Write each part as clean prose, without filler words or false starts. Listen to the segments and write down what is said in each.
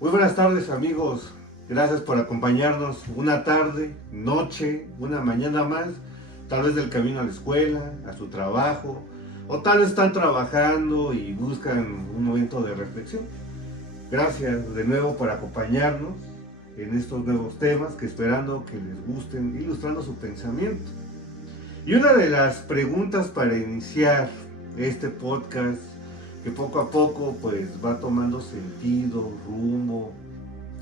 Muy buenas tardes, amigos. Gracias por acompañarnos una tarde, noche, una mañana más, tal vez del camino a la escuela, a su trabajo, o tal vez están trabajando y buscan un momento de reflexión. Gracias de nuevo por acompañarnos en estos nuevos temas que esperando que les gusten, ilustrando su pensamiento. Y una de las preguntas para iniciar este podcast, que poco a poco pues va tomando sentido, rumbo,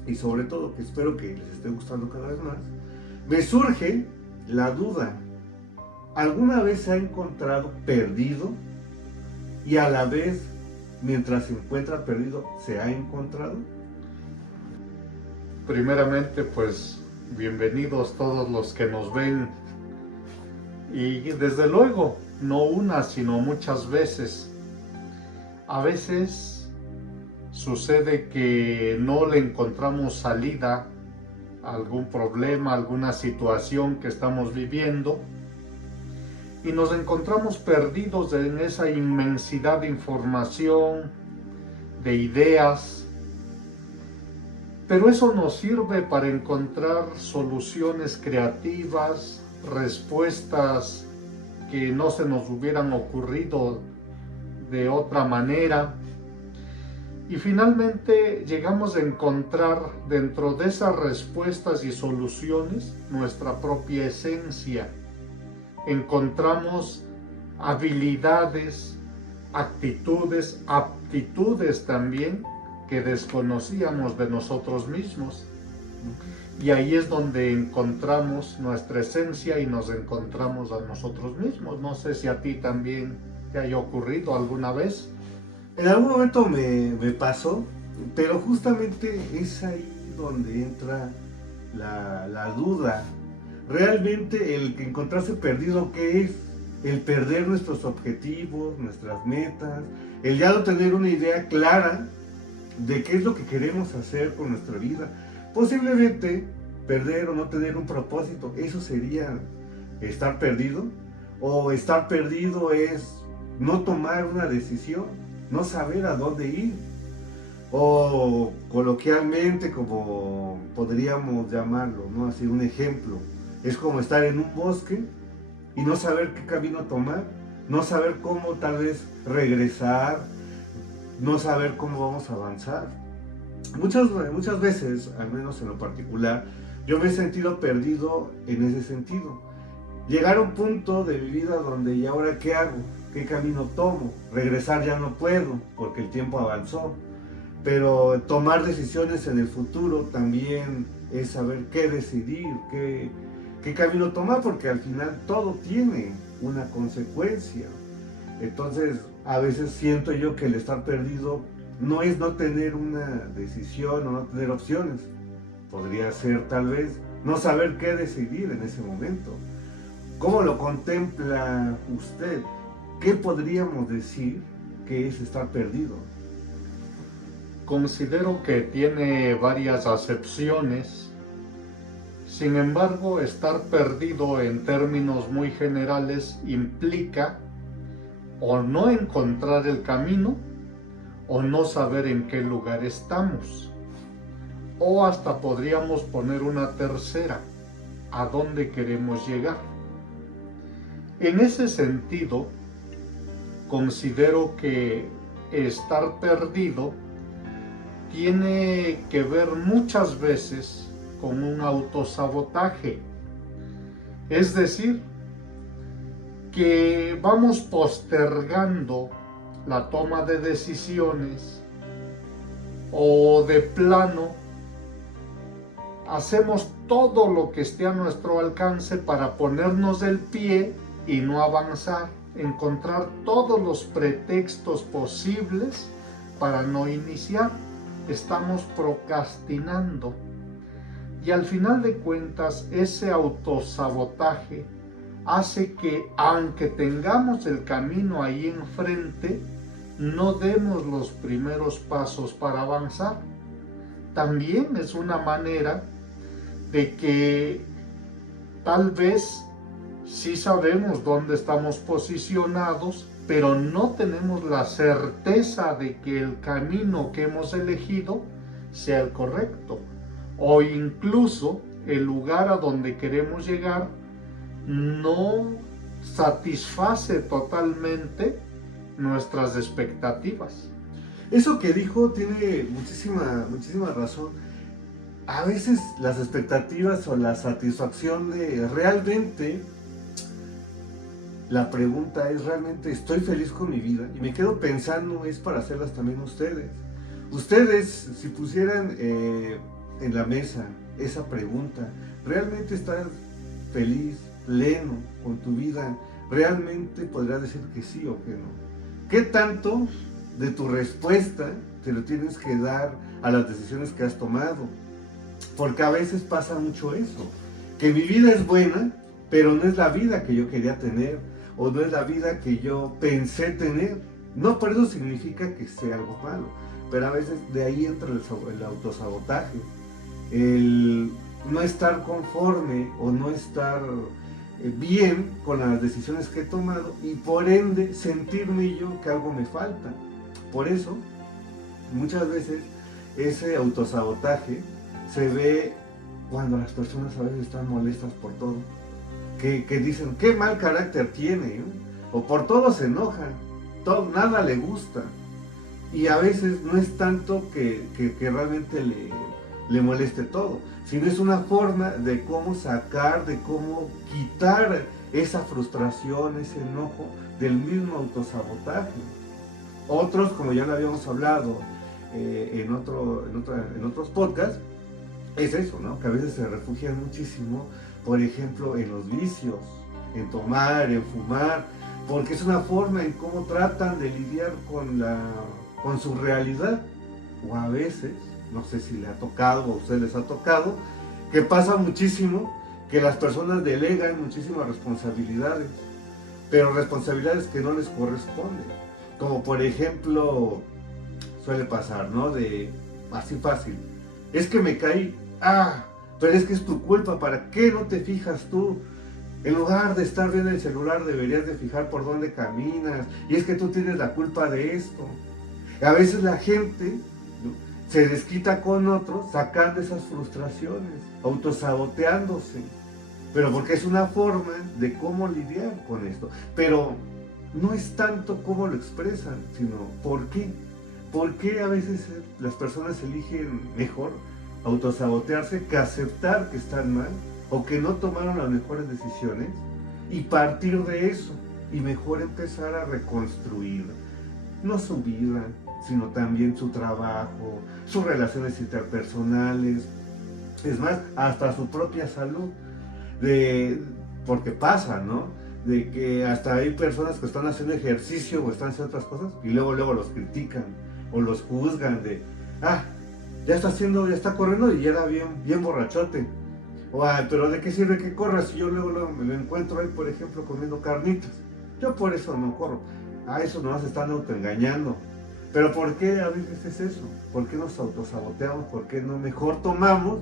y sobre todo que espero que les esté gustando cada vez más, me surge la duda: ¿alguna vez se ha encontrado perdido y a la vez, mientras se encuentra perdido, se ha encontrado? Primeramente, pues bienvenidos todos los que nos ven, y desde luego no una sino muchas veces. A veces sucede que no le encontramos salida a algún problema, alguna situación que estamos viviendo, y nos encontramos perdidos en esa inmensidad de información, de ideas. Pero eso nos sirve para encontrar soluciones creativas, respuestas que no se nos hubieran ocurrido de otra manera. Y finalmente llegamos a encontrar dentro de esas respuestas y soluciones nuestra propia esencia. Encontramos habilidades, actitudes, aptitudes también que desconocíamos de nosotros mismos. Y ahí es donde encontramos nuestra esencia y nos encontramos a nosotros mismos. No sé si a ti también te haya ocurrido alguna vez. En algún momento me pasó, pero justamente es ahí donde entra la duda. Realmente el que encontrarse perdido, ¿qué es? El perder nuestros objetivos, nuestras metas, el ya no tener una idea clara de qué es lo que queremos hacer con nuestra vida. Posiblemente perder o no tener un propósito, eso sería estar perdido. O estar perdido es no tomar una decisión, no saber a dónde ir. O coloquialmente, como podríamos llamarlo, ¿no? Así un ejemplo, es como estar en un bosque y no saber qué camino tomar, no saber cómo tal vez regresar, no saber cómo vamos a avanzar. Muchas veces, al menos en lo particular, yo me he sentido perdido en ese sentido. Llegar a un punto de mi vida donde, ¿y ahora qué hago? ¿Qué camino tomo? Regresar ya no puedo porque el tiempo avanzó. Pero tomar decisiones en el futuro también es saber qué decidir, qué camino tomar, porque al final todo tiene una consecuencia. Entonces, a veces siento yo que el estar perdido no es no tener una decisión o no tener opciones. Podría ser tal vez no saber qué decidir en ese momento. ¿Cómo lo contempla usted? ¿Qué podríamos decir que es estar perdido? Considero que tiene varias acepciones. Sin embargo, estar perdido en términos muy generales implica o no encontrar el camino, o no saber en qué lugar estamos. O hasta podríamos poner una tercera: ¿a dónde queremos llegar? En ese sentido, considero que estar perdido tiene que ver muchas veces con un autosabotaje. Es decir, que vamos postergando la toma de decisiones, o de plano hacemos todo lo que esté a nuestro alcance para ponernos del pie y no avanzar, encontrar todos los pretextos posibles para no iniciar. Estamos procrastinando, y al final de cuentas ese autosabotaje hace que, aunque tengamos el camino ahí enfrente, no demos los primeros pasos para avanzar. También es una manera de que tal vez sí sabemos dónde estamos posicionados, pero no tenemos la certeza de que el camino que hemos elegido sea el correcto, o incluso el lugar a donde queremos llegar no satisface totalmente nuestras expectativas. Eso que dijo tiene muchísima razón. A veces las expectativas o la satisfacción de realmente, la pregunta es, ¿realmente estoy feliz con mi vida? Y me quedo pensando, es para hacerlas también ustedes. Ustedes, si pusieran en la mesa esa pregunta, ¿realmente estás feliz, pleno con tu vida? ¿Realmente podrás decir que sí o que no? ¿Qué tanto de tu respuesta te lo tienes que dar a las decisiones que has tomado? Porque a veces pasa mucho eso, que mi vida es buena, pero no es la vida que yo quería tener, o no es la vida que yo pensé tener. No por eso significa que sea algo malo, pero a veces de ahí entra el autosabotaje, el no estar conforme o no estar bien con las decisiones que he tomado y por ende sentirme yo que algo me falta. Por eso, muchas veces ese autosabotaje se ve cuando las personas a veces están molestas por todo, que dicen qué mal carácter tiene, ¿no? O por todo se enojan, nada le gusta, y a veces no es tanto que realmente le moleste todo, sino es una forma de cómo sacar, de cómo quitar esa frustración, ese enojo del mismo autosabotaje. Otros, como ya lo habíamos hablado en otros podcasts, es eso, ¿no? Que a veces se refugian muchísimo, por ejemplo, en los vicios, en tomar, en fumar, porque es una forma en cómo tratan de lidiar con su realidad. O a veces, no sé si le ha tocado o a ustedes les ha tocado, que pasa muchísimo que las personas delegan muchísimas responsabilidades, pero responsabilidades que no les corresponden. Como por ejemplo, suele pasar, ¿no? De así fácil, es que me caí, pero es que es tu culpa, ¿para qué no te fijas tú? En lugar de estar viendo el celular deberías de fijar por dónde caminas, y es que tú tienes la culpa de esto. A veces la gente, ¿no?, se desquita con otros sacando esas frustraciones, autosaboteándose, pero porque es una forma de cómo lidiar con esto. Pero no es tanto cómo lo expresan, sino por qué. ¿Por qué a veces las personas eligen mejor autosabotearse que aceptar que están mal o que no tomaron las mejores decisiones y partir de eso y mejor empezar a reconstruir no su vida, sino también su trabajo, sus relaciones interpersonales, es más, hasta su propia salud? Porque pasa, ¿no? De que hasta hay personas que están haciendo ejercicio o están haciendo otras cosas y luego los critican o los juzgan de, ya está corriendo y ya era bien borrachote. O, pero ¿de qué sirve que corras si yo luego me lo encuentro ahí, por ejemplo, comiendo carnitas? Yo por eso no corro. Eso nomás están autoengañando. Pero ¿por qué a veces es eso? ¿Por qué nos autosaboteamos? ¿Por qué no mejor tomamos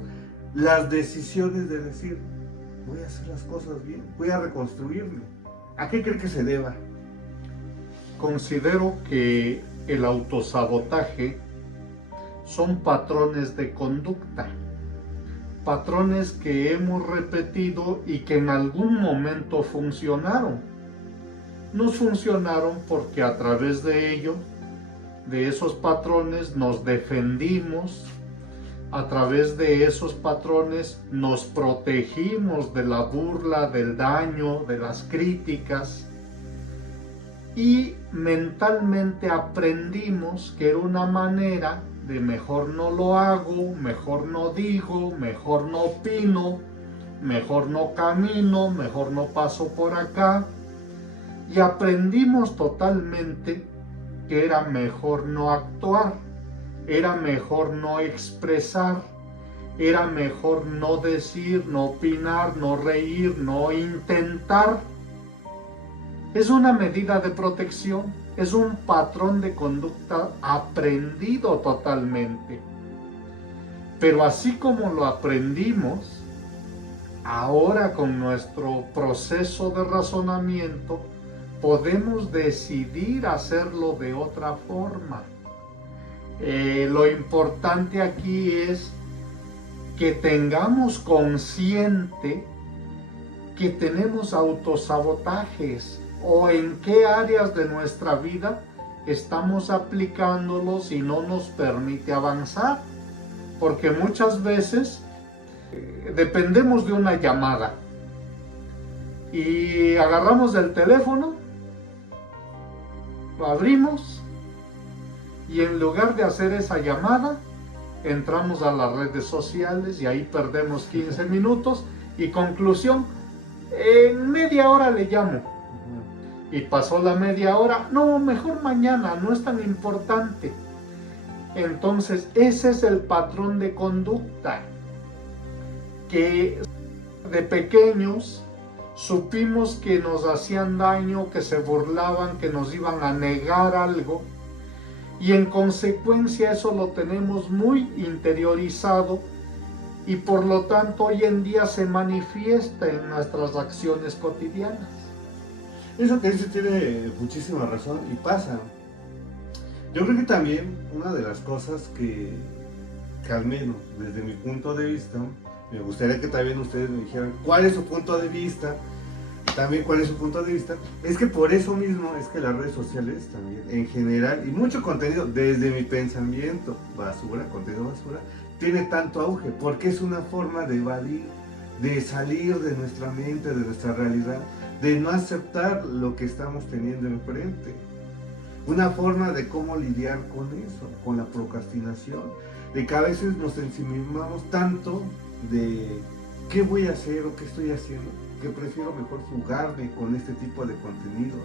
las decisiones de decir, voy a hacer las cosas bien, voy a reconstruirlo? ¿A qué cree que se deba? Considero que el autosabotaje son patrones de conducta, patrones que hemos repetido y que en algún momento funcionaron. Nos funcionaron porque a través de ello, de esos patrones, nos defendimos, a través de esos patrones nos protegimos de la burla, del daño, de las críticas, y mentalmente aprendimos que era una manera de mejor no lo hago, mejor no digo, mejor no opino, mejor no camino, mejor no paso por acá, y aprendimos totalmente que era mejor no actuar, era mejor no expresar, era mejor no decir, no opinar, no reír, no intentar. Es una medida de protección, es un patrón de conducta aprendido totalmente. Pero así como lo aprendimos, ahora con nuestro proceso de razonamiento podemos decidir hacerlo de otra forma. Lo importante aquí es que tengamos consciente que tenemos autosabotajes o en qué áreas de nuestra vida estamos aplicándolos y no nos permite avanzar. Porque muchas veces dependemos de una llamada y agarramos el teléfono, lo abrimos y en lugar de hacer esa llamada entramos a las redes sociales y ahí perdemos 15 minutos y conclusión, en media hora le llamo y pasó la media hora, no, mejor mañana, no es tan importante. Entonces ese es el patrón de conducta que de pequeños supimos que nos hacían daño, que se burlaban, que nos iban a negar algo y en consecuencia eso lo tenemos muy interiorizado y por lo tanto hoy en día se manifiesta en nuestras acciones cotidianas. Eso que dice tiene muchísima razón y pasa. Yo creo que también una de las cosas que al menos desde mi punto de vista, me gustaría que también ustedes me dijeran cuál es su punto de vista, también cuál es su punto de vista, es que por eso mismo es que las redes sociales también, en general, y mucho contenido, desde mi pensamiento, contenido basura, tiene tanto auge, porque es una forma de evadir, de salir de nuestra mente, de nuestra realidad, de no aceptar lo que estamos teniendo enfrente. Una forma de cómo lidiar con eso, con la procrastinación, de que a veces nos ensimismamos tanto de qué voy a hacer o qué estoy haciendo, que prefiero mejor fugarme con este tipo de contenido,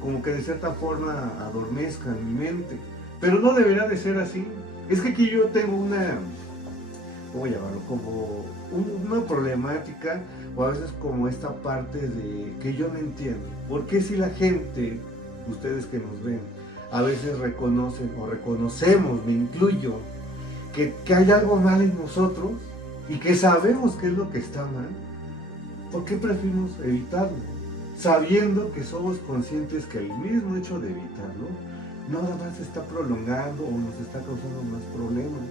como que de cierta forma adormezcan mi mente, pero no debería de ser así. Es que aquí yo tengo una, ¿cómo llamarlo? Como una problemática, o a veces como esta parte de que yo no entiendo, ¿por qué si la gente, ustedes que nos ven, a veces reconocen o reconocemos, me incluyo, que hay algo mal en nosotros y que sabemos qué es lo que está mal, ¿por qué preferimos evitarlo? Sabiendo que somos conscientes que el mismo hecho de evitarlo nada más está prolongando o nos está causando más problemas.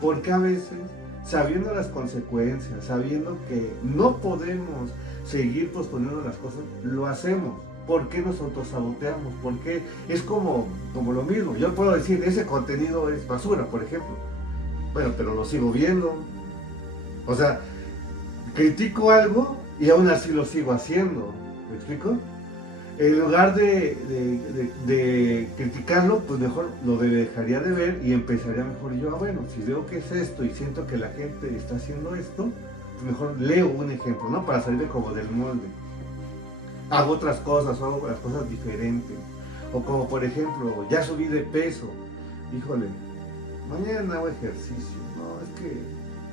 Porque a veces, sabiendo las consecuencias, sabiendo que no podemos seguir posponiendo las cosas, lo hacemos. ¿Por qué nos autosaboteamos? ¿Por qué? Es como lo mismo. Yo puedo decir, ese contenido es basura, por ejemplo. Bueno, pero lo sigo viendo. O sea, critico algo y aún así lo sigo haciendo. ¿Me explico? En lugar de criticarlo, pues mejor lo dejaría de ver y empezaría mejor yo, bueno, si veo que es esto y siento que la gente está haciendo esto, pues mejor leo un ejemplo, ¿no? Para salir como del molde. Hago otras cosas, hago las cosas diferentes. O como por ejemplo, ya subí de peso. Híjole, mañana hago ejercicio. No, es que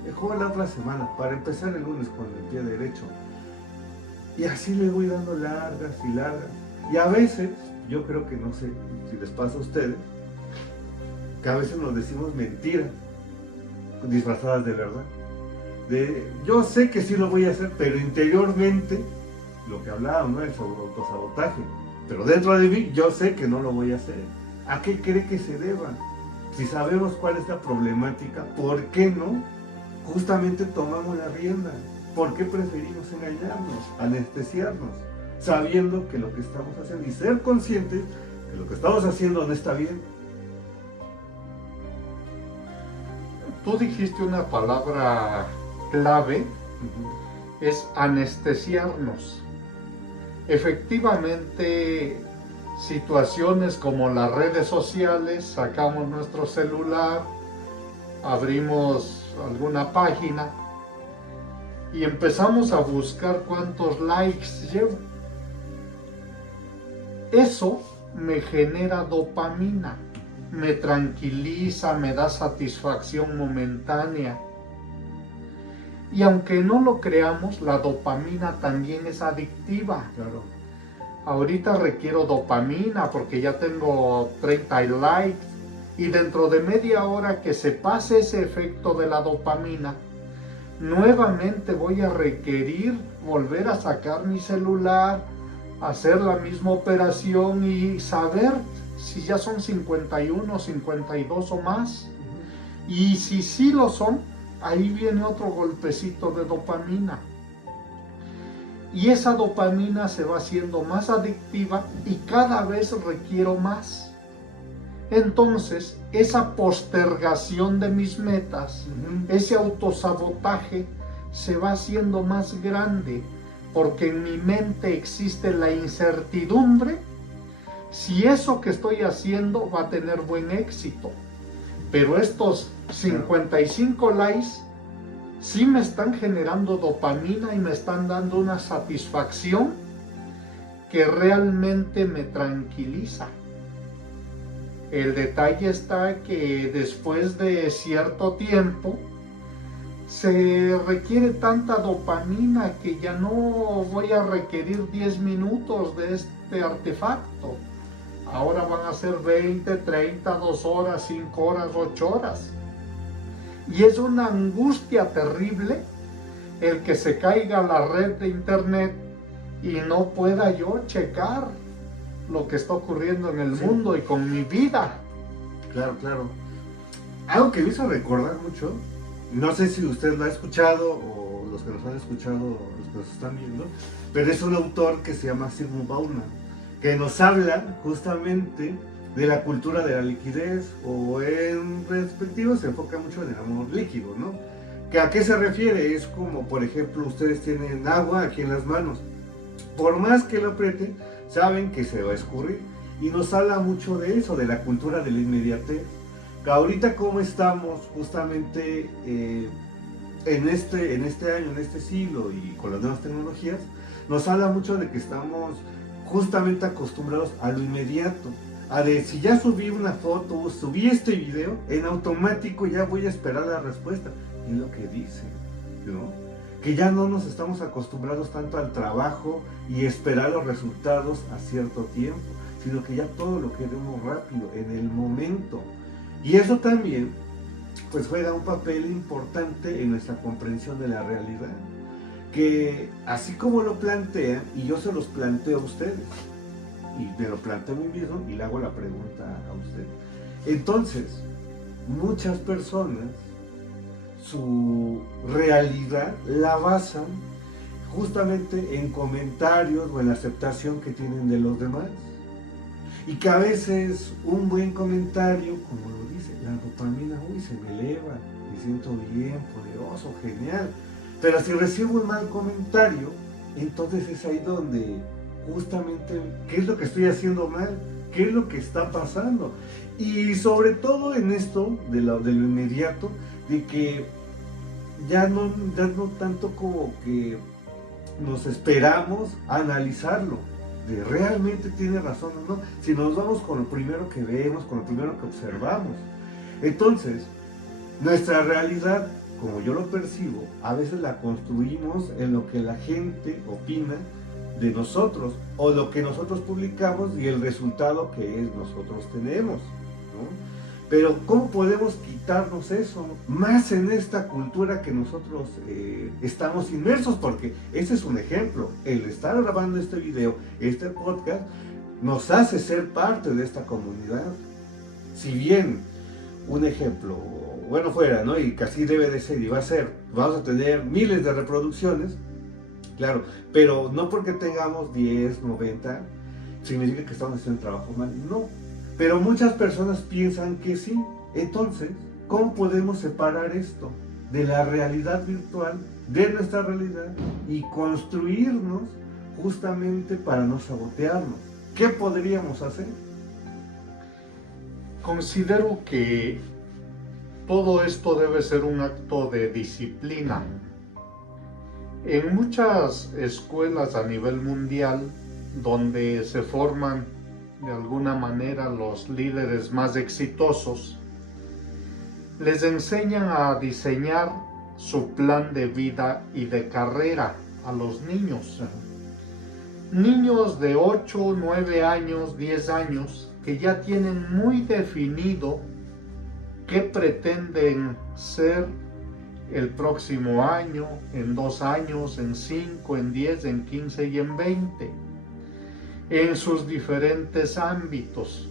mejor la otra semana, para empezar el lunes con el pie derecho. Y así le voy dando largas y largas. Y a veces, yo creo que no sé si les pasa a ustedes, que a veces nos decimos mentiras disfrazadas de verdad. Yo sé que sí lo voy a hacer, pero interiormente, lo que hablábamos, ¿no? El autosabotaje. Pero dentro de mí, yo sé que no lo voy a hacer. ¿A qué cree que se deba? Si sabemos cuál es la problemática, ¿por qué no? Justamente tomamos la rienda. ¿Por qué preferimos engañarnos, anestesiarnos, sabiendo que lo que estamos haciendo y ser conscientes que lo que estamos haciendo no está bien? Tú dijiste una palabra clave, es anestesiarnos. Efectivamente, situaciones como las redes sociales, sacamos nuestro celular, abrimos alguna página y empezamos a buscar cuántos likes llevo. Eso me genera dopamina, me tranquiliza, me da satisfacción momentánea. Y aunque no lo creamos, la dopamina también es adictiva. Claro. Ahorita requiero dopamina porque ya tengo 30 likes y dentro de media hora que se pase ese efecto de la dopamina, nuevamente voy a requerir volver a sacar mi celular, hacer la misma operación y saber si ya son 51, 52 o más. Y si sí lo son, ahí viene otro golpecito de dopamina. Y esa dopamina se va haciendo más adictiva y cada vez requiero más. Entonces, esa postergación de mis metas, ese autosabotaje, se va haciendo más grande, porque en mi mente existe la incertidumbre si eso que estoy haciendo va a tener buen éxito. Pero estos 55 likes sí me están generando dopamina y me están dando una satisfacción que realmente me tranquiliza. El detalle está que después de cierto tiempo se requiere tanta dopamina que ya no voy a requerir 10 minutos de este artefacto. Ahora van a ser 20, 30, 2 horas, 5 horas, 8 horas. Y es una angustia terrible el que se caiga la red de internet y no pueda yo checar lo que está ocurriendo en el mundo y con mi vida. Claro, claro. Algo que me hizo recordar mucho, no sé si usted lo ha escuchado o los que nos han escuchado, los que nos están viendo, pero es un autor que se llama Zygmunt Bauman, que nos habla justamente de la cultura de la liquidez, o en respectivo se enfoca mucho en el amor líquido, ¿no? ¿Que a qué se refiere? Es como, por ejemplo, ustedes tienen agua aquí en las manos, por más que lo aprieten, saben que se va a escurrir, y nos habla mucho de eso, de la cultura de la inmediatez. Que ahorita como estamos justamente en este año, en este siglo y con las nuevas tecnologías, nos habla mucho de que estamos justamente acostumbrados a lo inmediato, a de si ya subí una foto, subí este video, en automático ya voy a esperar la respuesta. Y es lo que dice, ¿no? Que ya no nos estamos acostumbrados tanto al trabajo y esperar los resultados a cierto tiempo, sino que ya todo lo queremos rápido, en el momento. Y eso también pues juega un papel importante en nuestra comprensión de la realidad, que así como lo plantean, y yo se los planteo a ustedes, y me lo planteo a mí mismo y le hago la pregunta a usted. Entonces, muchas personas su realidad la basan justamente en comentarios o en la aceptación que tienen de los demás, y que a veces un buen comentario, como lo dice, la dopamina, se me eleva, me siento bien, poderoso, genial. Pero si recibo un mal comentario, entonces es ahí donde justamente, ¿qué es lo que estoy haciendo mal? ¿Qué es lo que está pasando? Y sobre todo en esto de lo inmediato, de que ya no tanto como que nos esperamos a analizarlo, de realmente tiene razón o no, si nos vamos con lo primero que vemos, con lo primero que observamos. Entonces, nuestra realidad, como yo lo percibo, a veces la construimos en lo que la gente opina de nosotros, o lo que nosotros publicamos y el resultado que nosotros tenemos, ¿no? Pero ¿cómo podemos quitarnos eso? Más en esta cultura que nosotros estamos inmersos, porque ese es un ejemplo. El estar grabando este video, este podcast, nos hace ser parte de esta comunidad. Si bien, un ejemplo, bueno fuera, ¿no? Y que así debe de ser y va a ser, vamos a tener miles de reproducciones, claro, pero no porque tengamos 10, 90, significa que estamos haciendo el trabajo mal, no. Pero muchas personas piensan que sí. Entonces, ¿cómo podemos separar esto de la realidad virtual, de nuestra realidad, y construirnos justamente para no sabotearnos? ¿Qué podríamos hacer? Considero que todo esto debe ser un acto de disciplina. En muchas escuelas a nivel mundial, donde se forman de alguna manera los líderes más exitosos, les enseñan a diseñar su plan de vida y de carrera a los niños. Niños de 8, 9 años, 10 años, que ya tienen muy definido qué pretenden ser el próximo año, en 2 años, en 5, en 10, en 15 y en 20. En sus diferentes ámbitos,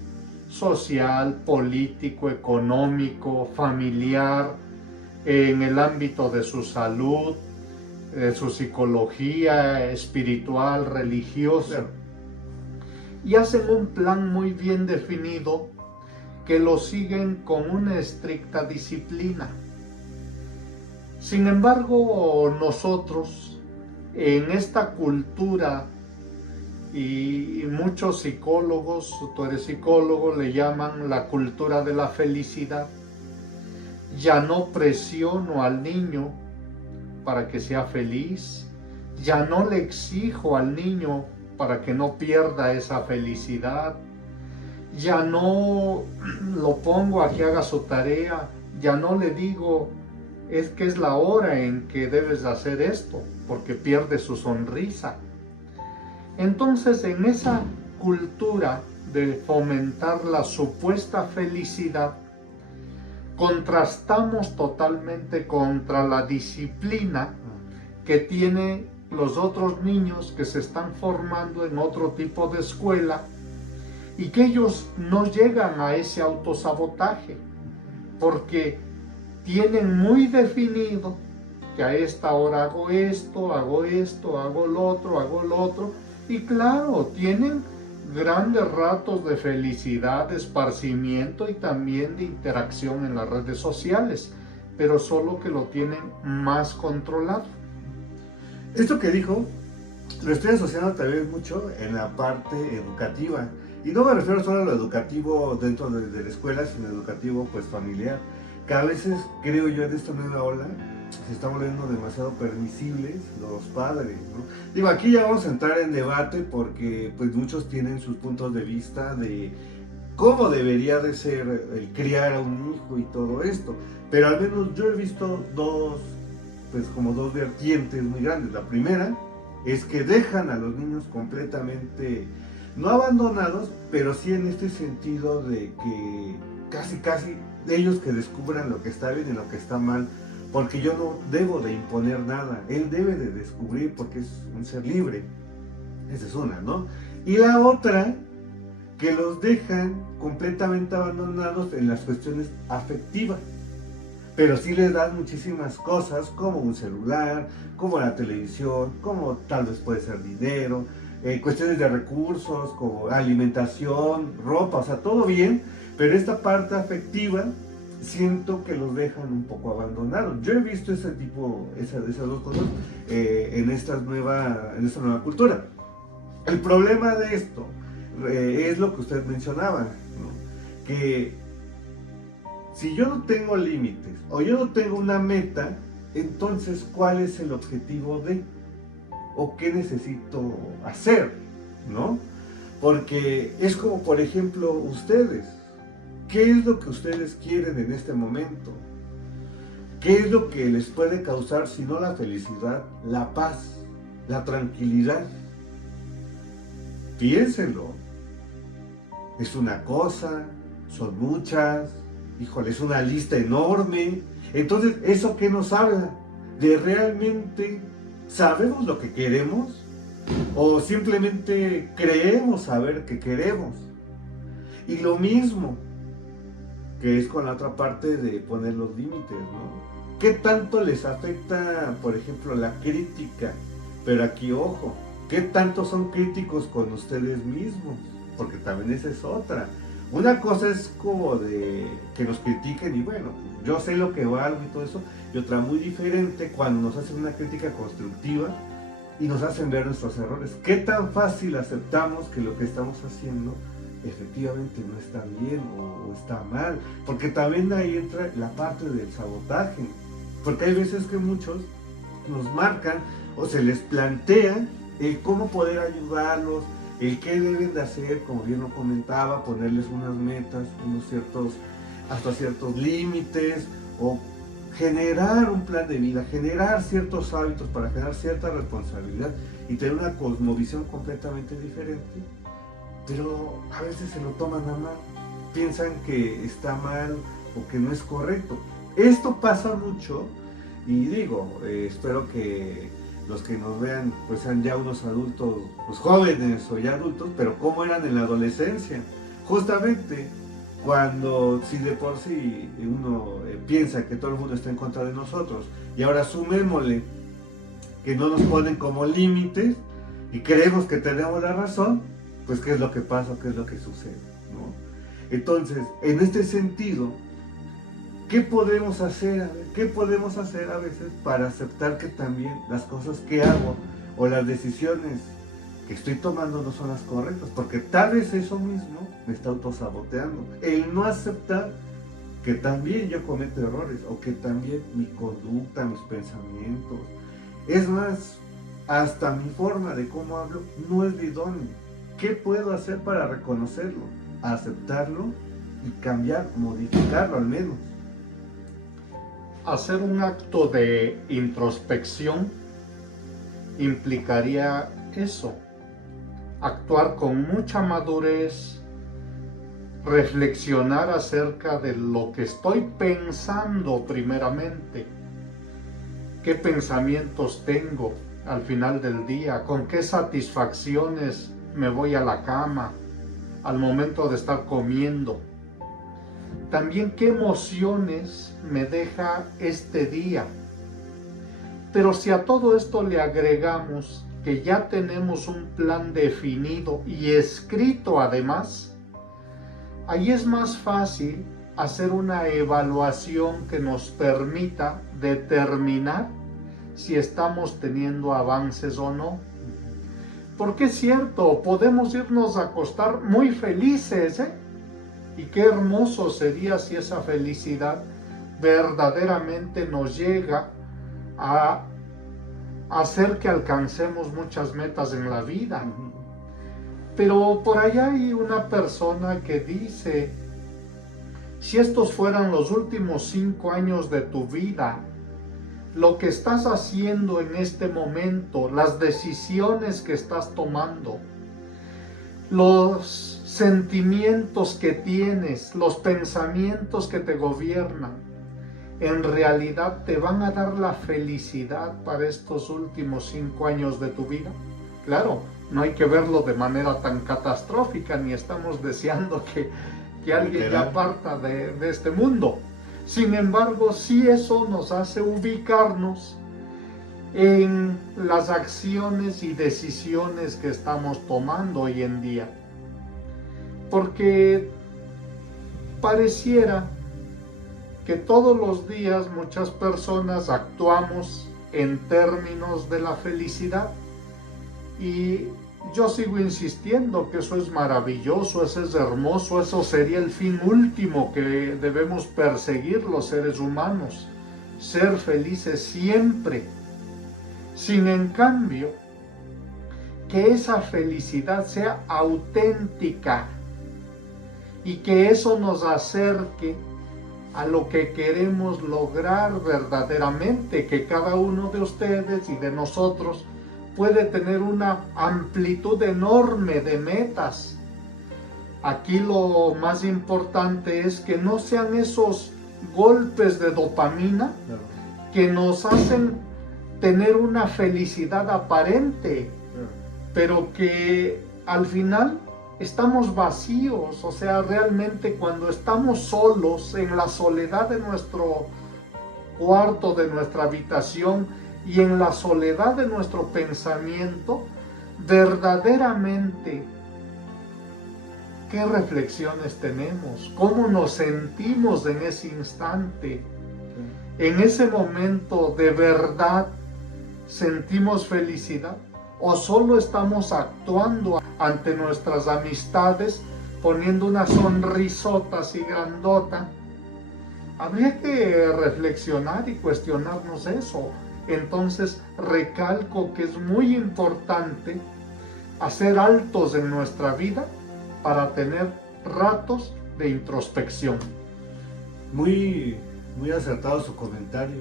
social, político, económico, familiar, en el ámbito de su salud, de su psicología espiritual, religiosa. Y hacen un plan muy bien definido que lo siguen con una estricta disciplina. Sin embargo, nosotros, en esta cultura, y muchos psicólogos, tú eres psicólogo, le llaman la cultura de la felicidad, ya no presiono al niño para que sea feliz, ya no le exijo al niño para que no pierda esa felicidad, ya no lo pongo a que haga su tarea, ya no le digo es que es la hora en que debes hacer esto, porque pierde su sonrisa. Entonces, en esa cultura de fomentar la supuesta felicidad, contrastamos totalmente contra la disciplina que tienen los otros niños que se están formando en otro tipo de escuela y que ellos no llegan a ese autosabotaje porque tienen muy definido que a esta hora hago esto, hago lo otro, y claro, tienen grandes ratos de felicidad, de esparcimiento y también de interacción en las redes sociales, pero solo que lo tienen más controlado. Esto que dijo, lo estoy asociando también mucho en la parte educativa. Y no me refiero solo a lo educativo dentro de la escuela, sino educativo pues familiar. Que a veces, creo yo, en esta nueva ola, se están volviendo demasiado permisibles los padres, ¿no? Digo, aquí ya vamos a entrar en debate porque pues muchos tienen sus puntos de vista de cómo debería de ser el criar a un hijo y todo esto. Pero al menos yo he visto dos vertientes muy grandes. La primera es que dejan a los niños completamente, no abandonados, pero sí en este sentido de que casi ellos que descubran lo que está bien y lo que está mal, porque yo no debo de imponer nada, él debe de descubrir porque es un ser libre. Esa es una, ¿no? Y la otra, que los dejan completamente abandonados en las cuestiones afectivas. Pero sí les dan muchísimas cosas, como un celular, como la televisión, como tal vez puede ser dinero, cuestiones de recursos, como alimentación, ropa, o sea, todo bien, pero esta parte afectiva siento que los dejan un poco abandonados. Yo he visto ese tipo, esas dos cosas en esta nueva cultura. El problema de esto es lo que usted mencionaba, ¿no? Que si yo no tengo límites o yo no tengo una meta, entonces ¿cuál es el objetivo de? ¿O qué necesito hacer? ¿No? Porque es como, por ejemplo, ustedes. ¿Qué es lo que ustedes quieren en este momento? ¿Qué es lo que les puede causar, si no la felicidad, la paz, la tranquilidad? Piénsenlo. ¿Es una cosa? ¿Son muchas? Híjole, es una lista enorme. Entonces, ¿eso qué nos habla? ¿De realmente sabemos lo que queremos? ¿O simplemente creemos saber que queremos? Y lo mismo que es con la otra parte de poner los límites, ¿no? ¿Qué tanto les afecta, por ejemplo, la crítica? Pero aquí, ojo, ¿qué tanto son críticos con ustedes mismos? Porque también esa es otra. Una cosa es como de que nos critiquen y bueno, yo sé lo que valgo y todo eso, y otra muy diferente cuando nos hacen una crítica constructiva y nos hacen ver nuestros errores. ¿Qué tan fácil aceptamos que lo que estamos haciendo efectivamente no está bien o está mal? Porque también ahí entra la parte del sabotaje, porque hay veces que muchos nos marcan o se les plantea el cómo poder ayudarlos, el qué deben de hacer, como bien lo comentaba, ponerles unas metas, hasta ciertos límites, o generar un plan de vida, generar ciertos hábitos para generar cierta responsabilidad y tener una cosmovisión completamente diferente. Pero a veces se lo toman a mal, piensan que está mal o que no es correcto. Esto pasa mucho y digo, espero que los que nos vean pues sean ya unos adultos, pues jóvenes o ya adultos, pero cómo eran en la adolescencia. Justamente Cuando si de por sí uno piensa que todo el mundo está en contra de nosotros y ahora sumémosle que no nos ponen como límites y creemos que tenemos la razón, pues qué es lo que pasa, qué es lo que sucede, ¿no? Entonces, en este sentido, ¿qué podemos hacer? A ver, ¿qué podemos hacer a veces para aceptar que también las cosas que hago o las decisiones que estoy tomando no son las correctas? Porque tal vez eso mismo me está autosaboteando. El no aceptar que también yo cometo errores o que también mi conducta, mis pensamientos, es más, hasta mi forma de cómo hablo no es idónea. ¿Qué puedo hacer para reconocerlo, aceptarlo y cambiar, modificarlo al menos? Hacer un acto de introspección implicaría eso, actuar con mucha madurez, reflexionar acerca de lo que estoy pensando primeramente, qué pensamientos tengo al final del día, con qué satisfacciones me voy a la cama al momento de estar comiendo. También qué emociones me deja este día. Pero si a todo esto le agregamos que ya tenemos un plan definido y escrito además, ahí es más fácil hacer una evaluación que nos permita determinar si estamos teniendo avances o no. Porque es cierto, podemos irnos a acostar muy felices, ¿eh? Y qué hermoso sería si esa felicidad verdaderamente nos llega a hacer que alcancemos muchas metas en la vida. Pero por allá hay una persona que dice, si estos fueran los últimos 5 años de tu vida, lo que estás haciendo en este momento, las decisiones que estás tomando, los sentimientos que tienes, los pensamientos que te gobiernan, en realidad te van a dar la felicidad para estos últimos 5 años de tu vida. Claro, no hay que verlo de manera tan catastrófica, ni estamos deseando que alguien ya parta de este mundo. Sin embargo, sí eso nos hace ubicarnos en las acciones y decisiones que estamos tomando hoy en día. Porque pareciera que todos los días muchas personas actuamos en términos de la felicidad, y yo sigo insistiendo que eso es maravilloso, eso es hermoso, eso sería el fin último que debemos perseguir los seres humanos, ser felices siempre. Sin en cambio, que esa felicidad sea auténtica y que eso nos acerque a lo que queremos lograr verdaderamente, que cada uno de ustedes y de nosotros puede tener una amplitud enorme de metas. Aquí lo más importante es que no sean esos golpes de dopamina que nos hacen tener una felicidad aparente, pero que al final estamos vacíos. O sea, realmente cuando estamos solos en la soledad de nuestro cuarto, de nuestra habitación, y en la soledad de nuestro pensamiento, verdaderamente, ¿qué reflexiones tenemos? ¿Cómo nos sentimos en ese instante? En ese momento, ¿de verdad sentimos felicidad? ¿O solo estamos actuando ante nuestras amistades, poniendo una sonrisota así grandota? Habría que reflexionar y cuestionarnos eso. Entonces recalco que es muy importante hacer altos en nuestra vida para tener ratos de introspección. Muy acertado su comentario,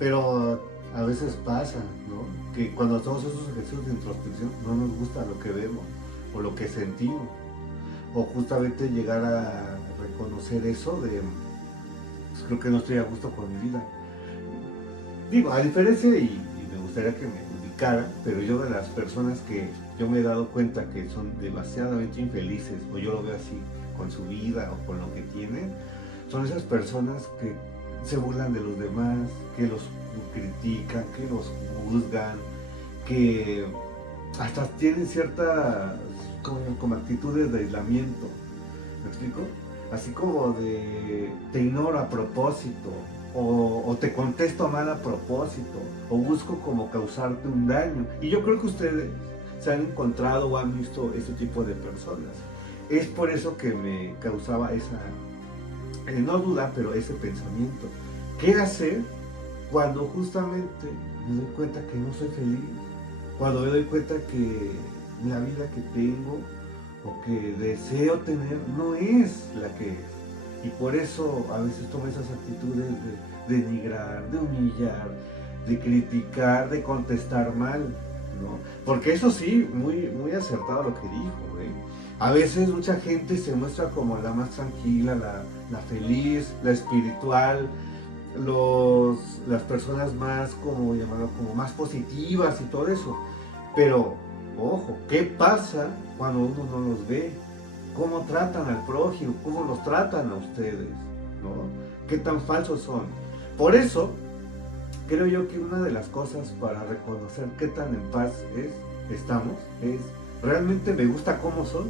pero a veces pasa, ¿no? Que cuando hacemos esos ejercicios de introspección no nos gusta lo que vemos o lo que sentimos, o justamente llegar a reconocer eso de, pues creo que no estoy a gusto con mi vida. Digo, a diferencia, y me gustaría que me ubicara, pero yo de las personas que yo me he dado cuenta que son demasiadamente infelices, o yo lo veo así, con su vida o con lo que tienen, son esas personas que se burlan de los demás, que los critican, que los juzgan, que hasta tienen ciertas como actitudes de aislamiento. ¿Me explico? Así como de te ignoro a propósito, o te contesto mal a propósito, o busco como causarte un daño. Y yo creo que ustedes se han encontrado o han visto ese tipo de personas. Es por eso que me causaba esa, no duda, pero ese pensamiento. ¿Qué hacer cuando justamente me doy cuenta que no soy feliz? Cuando me doy cuenta que la vida que tengo o que deseo tener no es la que es. Y por eso a veces tomo esas actitudes de denigrar, de humillar, de criticar, de contestar mal, ¿no? Porque eso sí, muy acertado lo que dijo, ¿eh? A veces mucha gente se muestra como la más tranquila, la feliz, la espiritual, las personas más como llamarlo, como más positivas y todo eso. Pero, ojo, ¿qué pasa cuando uno no los ve? ¿Cómo tratan al prójimo? ¿Cómo los tratan a ustedes? ¿No? ¿Qué tan falsos son? Por eso, creo yo que una de las cosas para reconocer qué tan en paz estamos, es realmente me gusta cómo soy,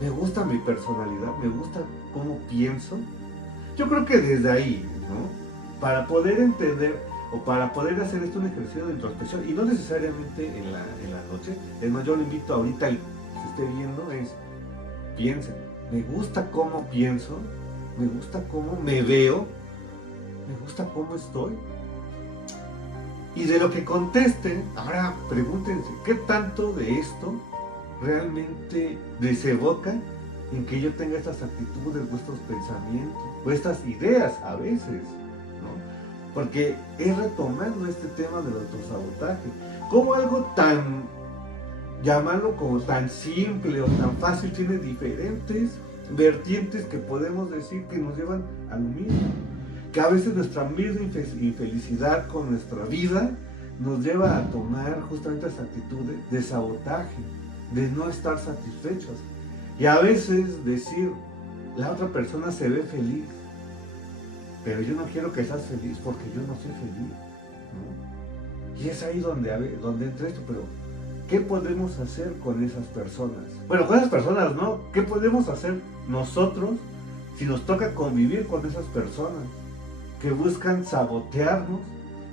me gusta mi personalidad, me gusta cómo pienso. Yo creo que desde ahí, ¿no? Para poder entender o para poder hacer esto un ejercicio de introspección, y no necesariamente en la noche, es más, yo lo invito ahorita al que se esté viendo, piensen, me gusta cómo pienso, me gusta cómo me veo, me gusta cómo estoy. Y de lo que contesten, ahora pregúntense, ¿qué tanto de esto realmente desevoca en que yo tenga estas actitudes o estos pensamientos o estas ideas a veces, ¿no? Porque es retomando este tema del autosabotaje, como algo tan, llamarlo como tan simple o tan fácil, tiene diferentes vertientes que podemos decir que nos llevan a lo mismo. Que a veces nuestra misma infelicidad con nuestra vida nos lleva a tomar justamente esa actitudes de sabotaje, de no estar satisfechos. Y a veces decir, la otra persona se ve feliz, pero yo no quiero que seas feliz porque yo no soy feliz, ¿no? Y es ahí donde entra esto, pero ¿qué podemos hacer con esas personas? Bueno, con esas personas no, ¿qué podemos hacer nosotros si nos toca convivir con esas personas que buscan sabotearnos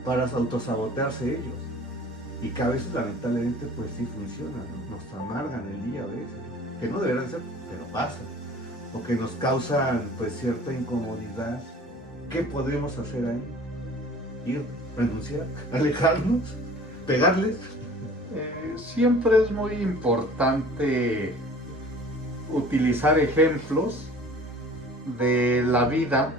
para autosabotearse ellos? Y que a veces lamentablemente pues sí funciona, ¿no? Nos amargan el día a veces, que no deberían ser, pero pasa, o que nos causan pues cierta incomodidad. ¿Qué podemos hacer ahí? Ir, renunciar, alejarnos, pegarles. Siempre es muy importante utilizar ejemplos de la vida,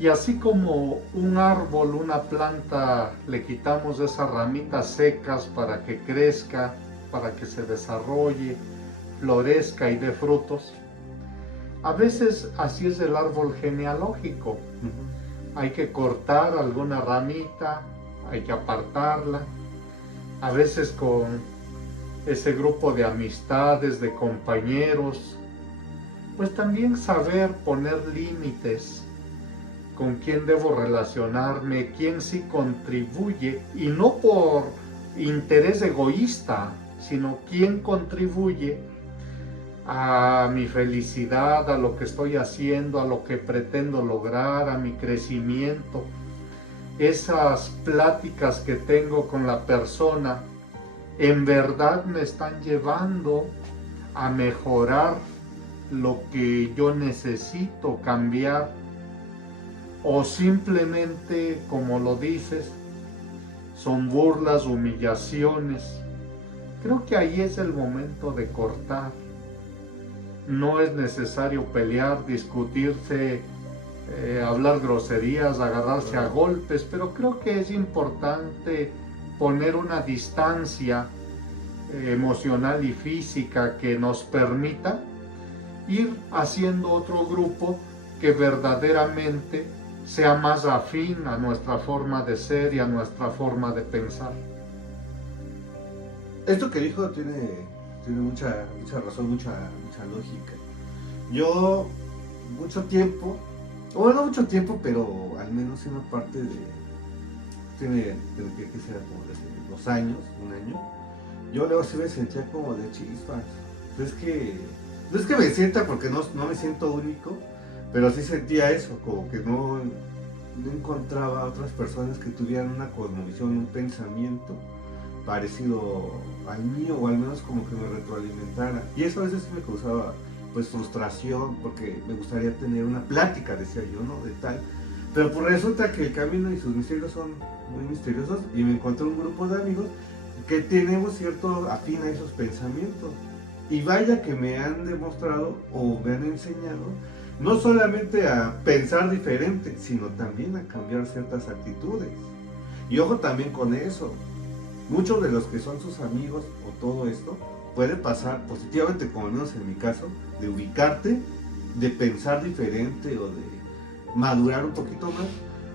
y así como un árbol, una planta, le quitamos esas ramitas secas para que crezca, para que se desarrolle, florezca y dé frutos. A veces así es el árbol genealógico. Hay que cortar alguna ramita, hay que apartarla. A veces con ese grupo de amistades, de compañeros, pues también saber poner límites, con quién debo relacionarme, quién sí contribuye, y no por interés egoísta, sino quién contribuye a mi felicidad, a lo que estoy haciendo, a lo que pretendo lograr, a mi crecimiento. Esas pláticas que tengo con la persona en verdad me están llevando a mejorar lo que yo necesito cambiar, o simplemente, como lo dices, son burlas, humillaciones. Creo que ahí es el momento de cortar. No es necesario pelear, discutirse, hablar groserías, agarrarse a golpes, pero creo que es importante poner una distancia emocional y física que nos permita ir haciendo otro grupo que verdaderamente sea más afín a nuestra forma de ser y a nuestra forma de pensar. Esto que dijo tiene mucha razón, mucha lógica. Yo mucho tiempo, o no mucho tiempo, pero al menos una parte de, tiene que ser como de 2 años, un año, yo luego sí me sentía como de chispas. Es que, no es que me sienta porque no me siento único, pero sí sentía eso, como que no encontraba a otras personas que tuvieran una cosmovisión, un pensamiento parecido al mío, o al menos como que me retroalimentara. Y eso a veces sí me causaba pues frustración, porque me gustaría tener una plática, decía yo, ¿no? De tal. Pero pues resulta que el camino y sus misterios son muy misteriosos, y me encontré un grupo de amigos que tenemos cierto afín a esos pensamientos. Y vaya que me han demostrado o me han enseñado no solamente a pensar diferente, sino también a cambiar ciertas actitudes. Y ojo también con eso, muchos de los que son sus amigos o todo esto puede pasar positivamente, como al menos en mi caso, de ubicarte, de pensar diferente o de madurar un poquito más,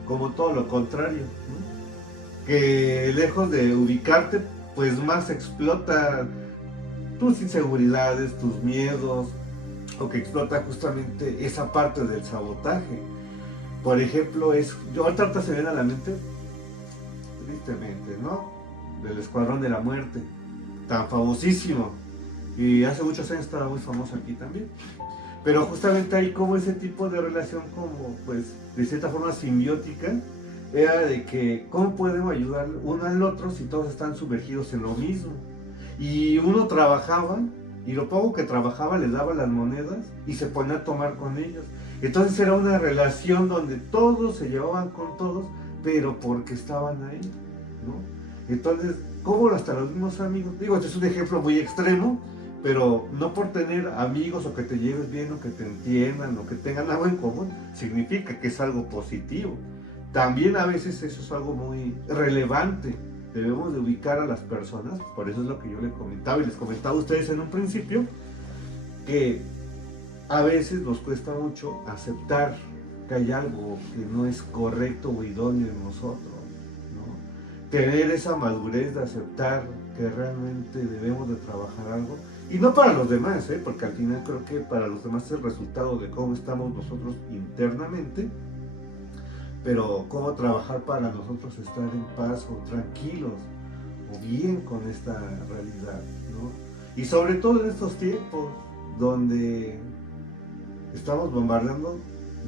como todo lo contrario, ¿no? Que lejos de ubicarte, pues más explota tus inseguridades, tus miedos, o que explota justamente esa parte del sabotaje. Por ejemplo, yo ahorita se viene a la mente, tristemente, ¿no? Del Escuadrón de la Muerte, tan famosísimo, y hace muchos años estaba muy famoso aquí también. Pero justamente ahí como ese tipo de relación como pues de cierta forma simbiótica, era de que cómo podemos ayudar uno al otro si todos están sumergidos en lo mismo. Y uno trabajaba, y lo poco que trabajaba les daba las monedas y se ponía a tomar con ellos. Entonces era una relación donde todos se llevaban con todos, pero porque estaban ahí, ¿no? Entonces, ¿cómo hasta los mismos amigos? Digo, este es un ejemplo muy extremo, pero no por tener amigos o que te lleves bien o que te entiendan o que tengan algo en común, significa que es algo positivo. También a veces eso es algo muy relevante. Debemos de ubicar a las personas, por eso es lo que yo les comentaba y les comentaba a ustedes en un principio, que a veces nos cuesta mucho aceptar que hay algo que no es correcto o idóneo en nosotros, ¿no? Tener esa madurez de aceptar que realmente debemos de trabajar algo, y no para los demás, porque al final creo que para los demás es el resultado de cómo estamos nosotros internamente, pero cómo trabajar para nosotros estar en paz o tranquilos o bien con esta realidad, ¿no? Y sobre todo en estos tiempos donde estamos bombardeando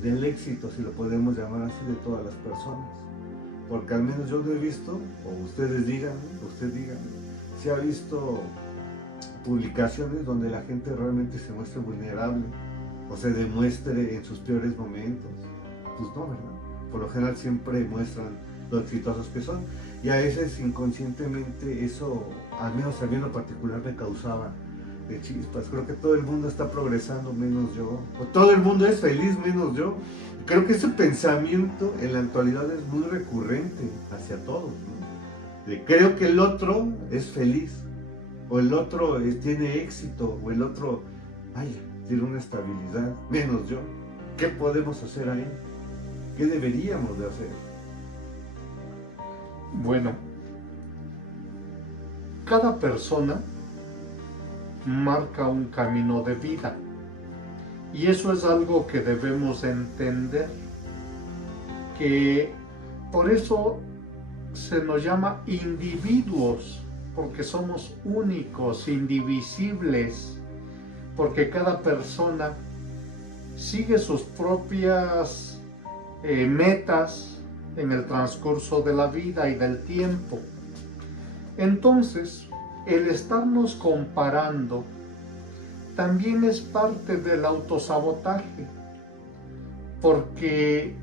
del éxito, si lo podemos llamar así, de todas las personas. Porque al menos yo lo he visto, o ustedes díganme, usted díganme, si ha visto publicaciones donde la gente realmente se muestre vulnerable o se demuestre en sus peores momentos. Pues no, ¿verdad? Por lo general siempre muestran lo exitosos que son, y a veces inconscientemente eso, al menos a mí en lo particular, me causaba de chispas. Creo que todo el mundo está progresando menos yo, o todo el mundo es feliz menos yo. Creo que ese pensamiento en la actualidad es muy recurrente hacia todos, ¿no? De creo que el otro es feliz, o el otro tiene éxito, o el otro tiene una estabilidad menos yo. ¿Qué podemos hacer ahí? ¿Qué deberíamos de hacer? Bueno, cada persona marca un camino de vida, y eso es algo que debemos entender, que por eso se nos llama individuos, porque somos únicos, indivisibles, porque cada persona sigue sus propias metas en el transcurso de la vida y del tiempo. Entonces, el estarnos comparando también es parte del autosabotaje, porque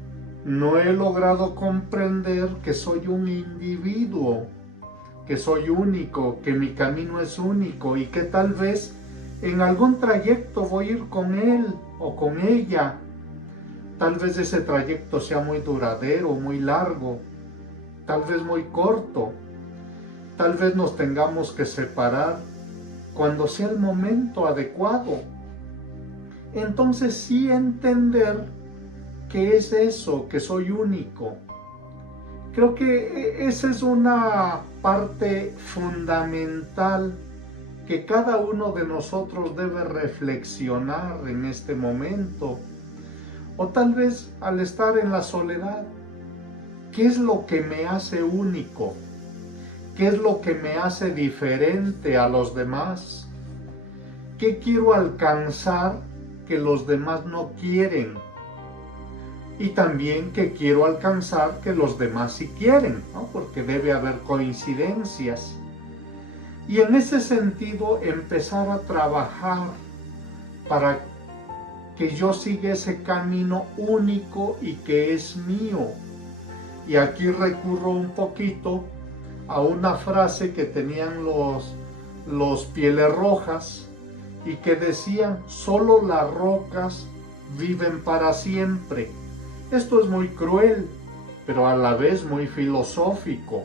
no he logrado comprender que soy un individuo, que soy único, que mi camino es único, y que tal vez en algún trayecto voy a ir con él o con ella. Tal vez ese trayecto sea muy duradero, muy largo, tal vez muy corto. Tal vez nos tengamos que separar cuando sea el momento adecuado. Entonces sí entender que es eso, que soy único. Creo que esa es una parte fundamental que cada uno de nosotros debe reflexionar en este momento, o tal vez al estar en la soledad. ¿Qué es lo que me hace único? ¿Qué es lo que me hace diferente a los demás? ¿Qué quiero alcanzar que los demás no quieren? Y también qué quiero alcanzar que los demás sí quieren, ¿no? Porque debe haber coincidencias. Y en ese sentido empezar a trabajar para que yo siga ese camino único y que es mío. Y aquí recurro un poquito a una frase que tenían los Pieles Rojas y que decían: solo las rocas viven para siempre. Esto es muy cruel, pero a la vez muy filosófico.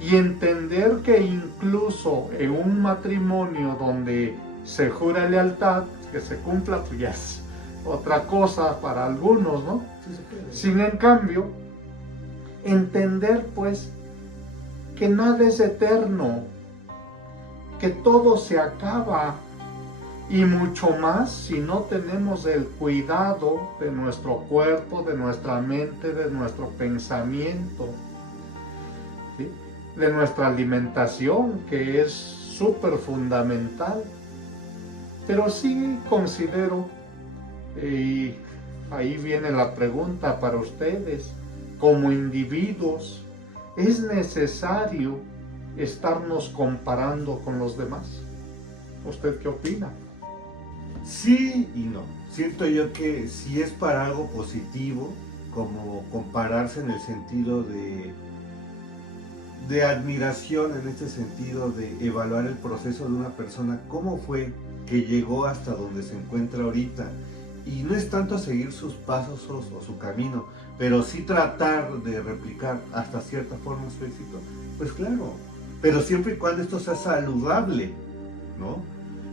Y entender que incluso en un matrimonio donde se jura lealtad, que se cumpla, pues ya es otra cosa para algunos, ¿no? Sin en cambio, entender pues que nada es eterno, que todo se acaba, y mucho más si no tenemos el cuidado de nuestro cuerpo, de nuestra mente, de nuestro pensamiento, ¿sí? De nuestra alimentación, que es súper fundamental. Pero sí considero, y ahí viene la pregunta para ustedes, como individuos, ¿es necesario estarnos comparando con los demás? ¿Usted qué opina? Sí y no. Siento yo que si es para algo positivo, como compararse en el sentido de admiración, en este sentido de evaluar el proceso de una persona, cómo fue que llegó hasta donde se encuentra ahorita. Y no es tanto seguir sus pasos o su camino, pero sí tratar de replicar hasta cierta forma su éxito. Pues claro, pero siempre y cuando esto sea saludable, ¿no?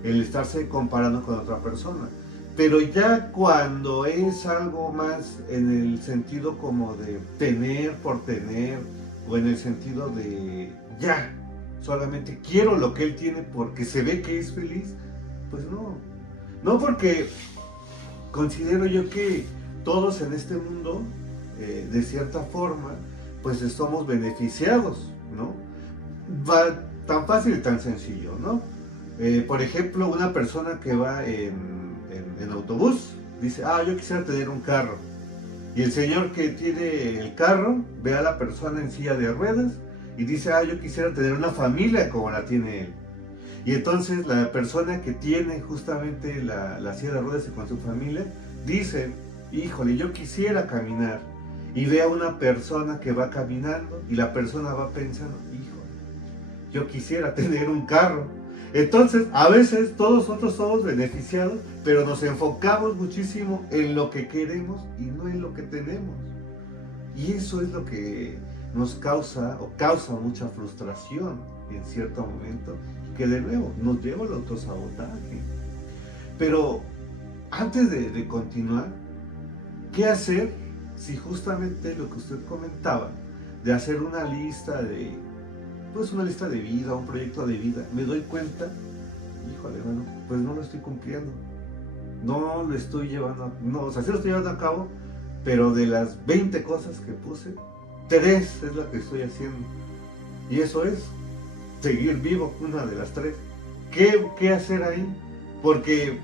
El estarse comparando con otra persona. Pero ya cuando es algo más en el sentido como de tener por tener, o en el sentido de ya, solamente quiero lo que él tiene porque se ve que es feliz, pues no. No, porque considero yo que todos en este mundo, de cierta forma, pues somos beneficiados, ¿no? Va tan fácil y tan sencillo, ¿no? Por ejemplo, una persona que va en autobús dice: yo quisiera tener un carro. Y el señor que tiene el carro ve a la persona en silla de ruedas y dice: yo quisiera tener una familia como la tiene él. Y entonces la persona que tiene justamente la silla de ruedas y con su familia dice: híjole, yo quisiera caminar. Y ve a una persona que va caminando y la persona va pensando: híjole, yo quisiera tener un carro. Entonces, a veces todos nosotros somos beneficiados, pero nos enfocamos muchísimo en lo que queremos y no en lo que tenemos. Y eso es lo que nos causa mucha frustración en cierto momento, que de nuevo nos lleva al autosabotaje. Pero antes de continuar, ¿qué hacer si justamente lo que usted comentaba, de hacer una lista de vida, un proyecto de vida, me doy cuenta, híjole, bueno, pues no lo estoy cumpliendo, no lo estoy llevando, o sea, sí lo estoy llevando a cabo, pero de las 20 cosas que puse, 3 es la que estoy haciendo, y eso es seguir vivo, una de las 3. ¿Qué hacer ahí? Porque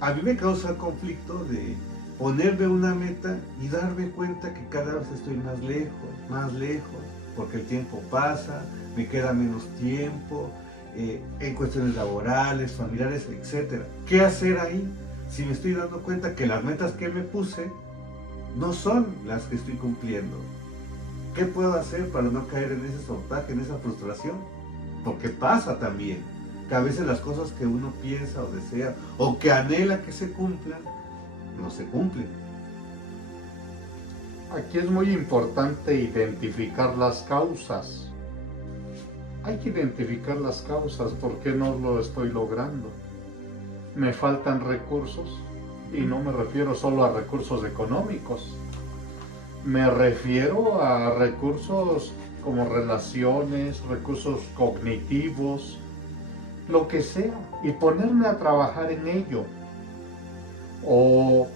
a mí me causa conflicto de ponerme una meta y darme cuenta que cada vez estoy más lejos, porque el tiempo pasa, me queda menos tiempo, en cuestiones laborales, familiares, etc. ¿Qué hacer ahí si me estoy dando cuenta que las metas que me puse no son las que estoy cumpliendo? ¿Qué puedo hacer para no caer en ese sabotaje, en esa frustración? Porque pasa también, que a veces las cosas que uno piensa o desea, o que anhela que se cumplan, no se cumplen. Aquí es muy importante identificar las causas. Hay que identificar las causas. ¿Por qué no lo estoy logrando? Me faltan recursos, y no me refiero solo a recursos económicos. Me refiero a recursos como relaciones, recursos cognitivos, lo que sea, y ponerme a trabajar en ello. O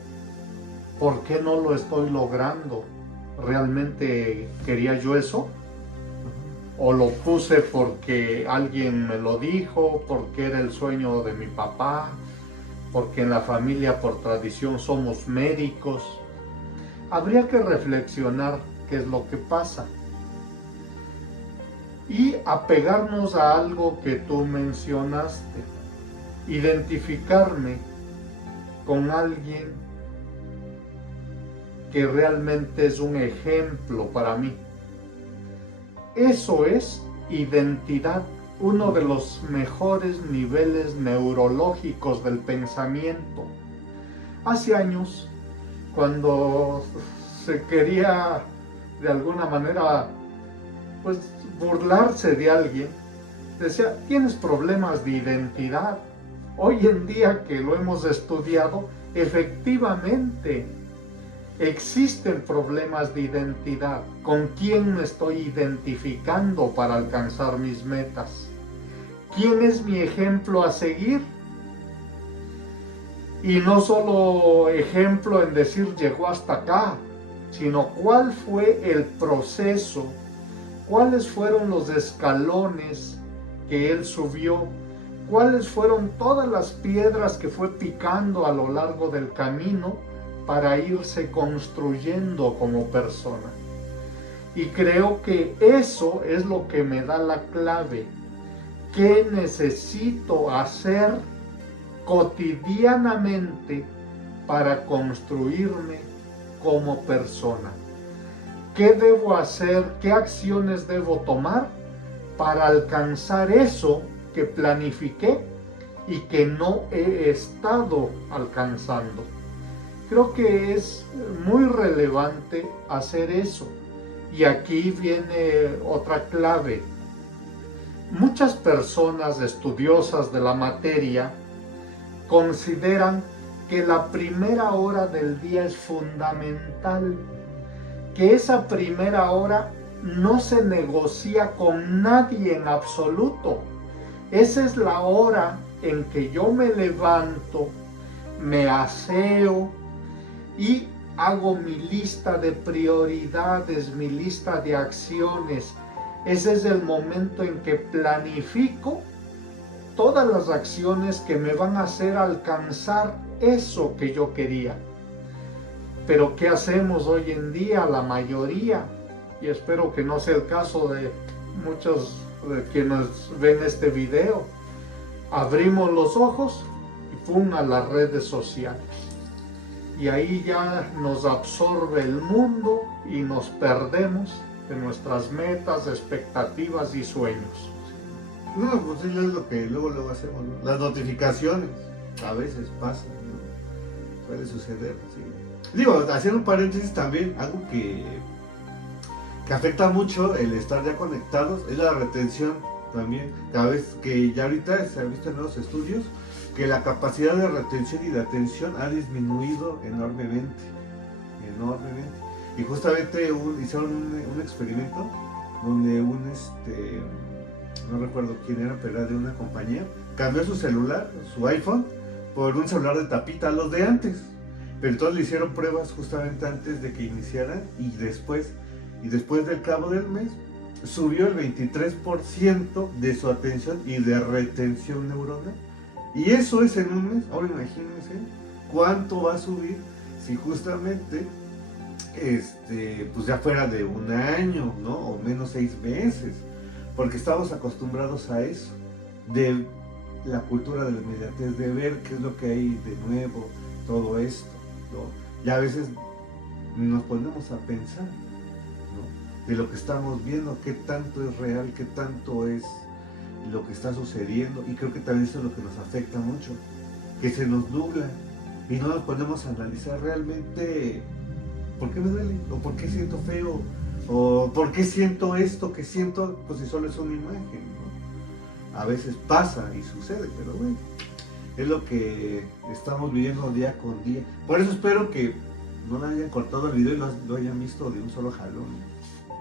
¿por qué no lo estoy logrando? ¿Realmente quería yo eso? ¿O lo puse porque alguien me lo dijo, porque era el sueño de mi papá, porque en la familia por tradición somos médicos? Habría que reflexionar qué es lo que pasa y apegarnos a algo que tú mencionaste, identificarme con alguien que realmente es un ejemplo para mí. Eso es identidad, uno de los mejores niveles neurológicos del pensamiento. Hace años, cuando se quería de alguna manera pues burlarse de alguien, decía, tienes problemas de identidad. Hoy en día que lo hemos estudiado, efectivamente existen problemas de identidad. ¿Con quién me estoy identificando para alcanzar mis metas? ¿Quién es mi ejemplo a seguir? Y no solo ejemplo en decir llegó hasta acá, sino cuál fue el proceso, cuáles fueron los escalones que él subió, cuáles fueron todas las piedras que fue picando a lo largo del camino para irse construyendo como persona. Y creo que eso es lo que me da la clave. ¿Qué necesito hacer cotidianamente para construirme como persona? ¿Qué debo hacer? ¿Qué acciones debo tomar para alcanzar eso que planifiqué y que no he estado alcanzando? Creo que es muy relevante hacer eso. Y aquí viene otra clave. Muchas personas estudiosas de la materia consideran que la primera hora del día es fundamental, que esa primera hora no se negocia con nadie en absoluto. Esa es la hora en que yo me levanto, me aseo y hago mi lista de prioridades, mi lista de acciones. Ese es el momento en que planifico todas las acciones que me van a hacer alcanzar eso que yo quería. Pero ¿qué hacemos hoy en día? La mayoría, y espero que no sea el caso de muchos de quienes ven este video, abrimos los ojos y ¡pum! A las redes sociales. Y ahí ya nos absorbe el mundo y nos perdemos de nuestras metas, expectativas y sueños. No, pues sí, es lo que luego hacemos, ¿no? Las notificaciones, a veces pasan, ¿no? Suele suceder, sí. Digo, haciendo un paréntesis también, algo que afecta mucho el estar ya conectados es la retención también. Cada vez que ya ahorita se ha visto en los estudios que la capacidad de retención y de atención ha disminuido enormemente. Y justamente hicieron un experimento donde no recuerdo quién era, pero era de una compañía, cambió su celular, su iPhone, por un celular de tapita, los de antes. Pero entonces le hicieron pruebas justamente antes de que iniciaran y después del cabo del mes subió el 23% de su atención y de retención neuronal. Y eso es en un mes. Ahora imagínense cuánto va a subir si justamente pues ya fuera de un año, ¿no? O menos 6 meses. Porque estamos acostumbrados a eso, de la cultura de la inmediatez, de ver qué es lo que hay de nuevo, todo esto, ¿no? Y a veces nos ponemos a pensar, ¿no? De lo que estamos viendo, qué tanto es real, qué tanto es lo que está sucediendo. Y creo que también eso es lo que nos afecta mucho, que se nos nubla y no nos ponemos a analizar realmente por qué me duele, o por qué siento feo, o por qué siento esto que siento, pues si solo es una imagen, ¿no? A veces pasa y sucede, pero bueno, es lo que estamos viviendo día con día. Por eso espero que no le hayan cortado el video y lo hayan visto de un solo jalón,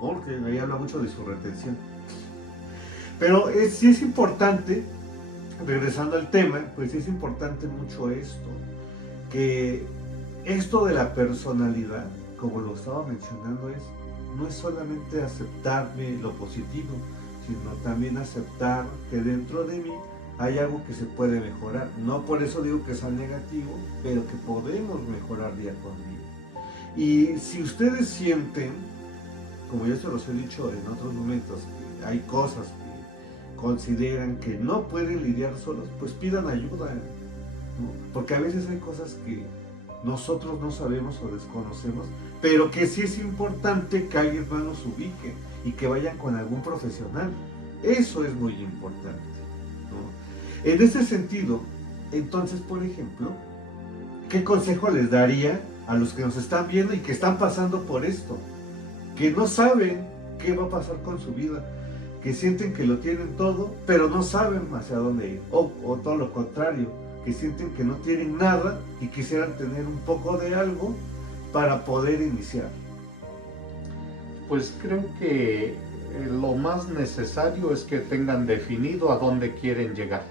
porque ahí habla mucho de su retención. Pero sí es importante regresando al tema, pues es importante mucho esto, que esto de la personalidad, como lo estaba mencionando, no es solamente aceptarme lo positivo, sino también aceptar que dentro de mí hay algo que se puede mejorar. No por eso digo que sea negativo, pero que podemos mejorar día con día. Y si ustedes sienten, como ya se los he dicho en otros momentos, que hay cosas que consideran que no pueden lidiar solos, pues pidan ayuda, ¿no? Porque a veces hay cosas que nosotros no sabemos o desconocemos, pero que sí es importante que alguien más nos ubique y que vayan con algún profesional. Eso es muy importante, ¿no? En ese sentido, entonces, por ejemplo, ¿qué consejo les daría a los que nos están viendo y que están pasando por esto? Que no saben qué va a pasar con su vida, que sienten que lo tienen todo, pero no saben hacia dónde ir, o todo lo contrario, que sienten que no tienen nada y quisieran tener un poco de algo para poder iniciar. Pues creo que lo más necesario es que tengan definido a dónde quieren llegar.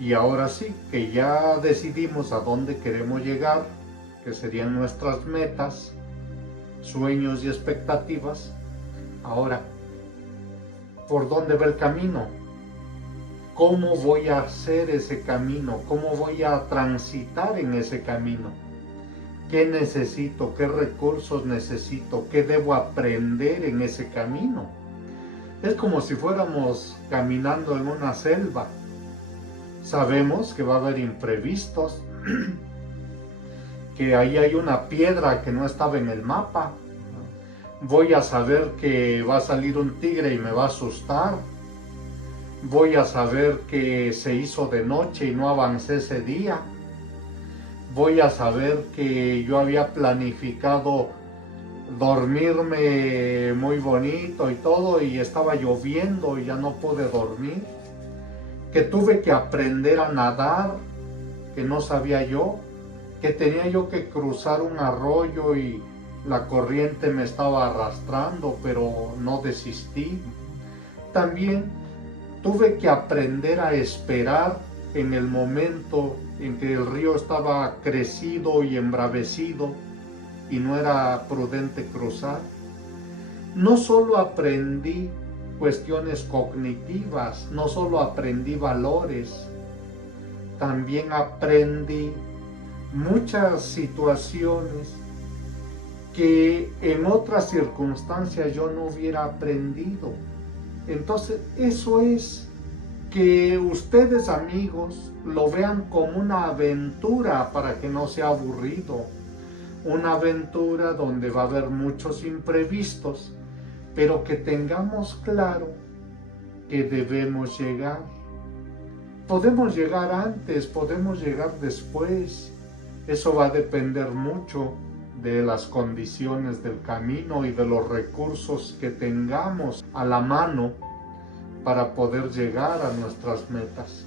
Y ahora sí, que ya decidimos a dónde queremos llegar, que serían nuestras metas, sueños y expectativas. Ahora, ¿por dónde va el camino? ¿Cómo voy a hacer ese camino? ¿Cómo voy a transitar en ese camino? ¿Qué necesito? ¿Qué recursos necesito? ¿Qué debo aprender en ese camino? Es como si fuéramos caminando en una selva. Sabemos que va a haber imprevistos, que ahí hay una piedra que no estaba en el mapa. Voy a saber que va a salir un tigre y me va a asustar. Voy a saber que se hizo de noche y no avancé ese día. Voy a saber que yo había planificado dormirme muy bonito y todo, y estaba lloviendo y ya no pude dormir. Que tuve que aprender a nadar, que no sabía yo. Que tenía yo que cruzar un arroyo y la corriente me estaba arrastrando, pero no desistí. También tuve que aprender a esperar en el momento en que el río estaba crecido y embravecido y no era prudente cruzar. No solo aprendí cuestiones cognitivas, no solo aprendí valores, también aprendí muchas situaciones que en otras circunstancias yo no hubiera aprendido. Entonces, eso es que ustedes, amigos, lo vean como una aventura para que no sea aburrido. Una aventura donde va a haber muchos imprevistos, pero que tengamos claro que debemos llegar. Podemos llegar antes, podemos llegar después. Eso va a depender mucho de las condiciones del camino y de los recursos que tengamos a la mano para poder llegar a nuestras metas.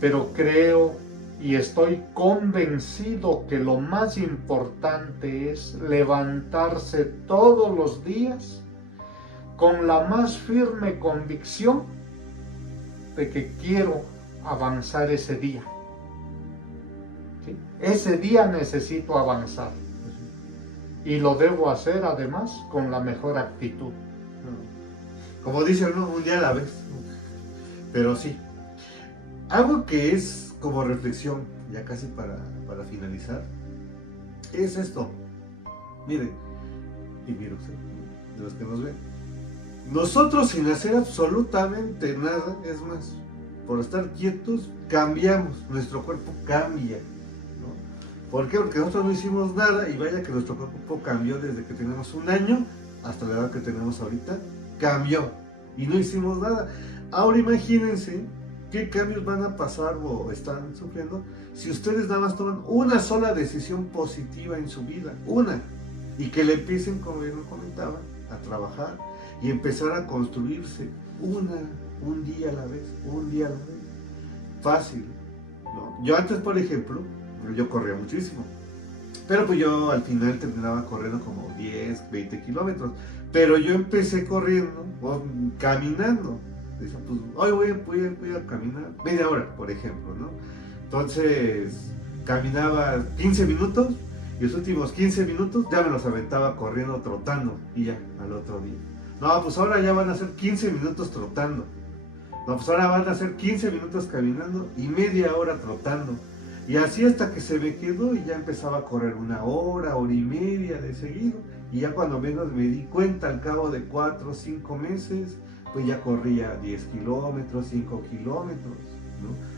Pero creo y estoy convencido que lo más importante es levantarse todos los días con la más firme convicción de que quiero avanzar ese día. ¿Sí? Ese día necesito avanzar. Y lo debo hacer además con la mejor actitud. Como dicen, ¿no? Un día a la vez. Pero sí. Algo que es como reflexión, ya casi para finalizar, es esto. Miren, y miren ustedes, de los que nos ven. Nosotros sin hacer absolutamente nada, es más, por estar quietos, cambiamos, nuestro cuerpo cambia, ¿no? ¿Por qué? Porque nosotros no hicimos nada y vaya que nuestro cuerpo cambió desde que tenemos un año hasta la edad que tenemos ahorita, cambió y no hicimos nada. Ahora imagínense qué cambios van a pasar o están sufriendo si ustedes nada más toman una sola decisión positiva en su vida, una, y que le empiecen, como yo comentaba, a trabajar y empezar a construirse un día a la vez, un día a la vez. Fácil, ¿no? Yo antes, por ejemplo, yo corría muchísimo, pero pues yo al final terminaba corriendo como 10, 20 kilómetros, pero yo empecé corriendo o caminando. decía, pues hoy voy a caminar media hora, por ejemplo, ¿no? Entonces caminaba 15 minutos y los últimos 15 minutos ya me los aventaba corriendo, trotando y ya, al otro día. No, pues ahora ya van a ser 15 minutos trotando. No, pues ahora van a ser 15 minutos caminando y media hora trotando. Y así hasta que se me quedó y ya empezaba a correr una hora, hora y media de seguido. Y ya cuando menos me di cuenta, al cabo de 4 o 5 meses, pues ya corría 10 kilómetros, 5 kilómetros, ¿no?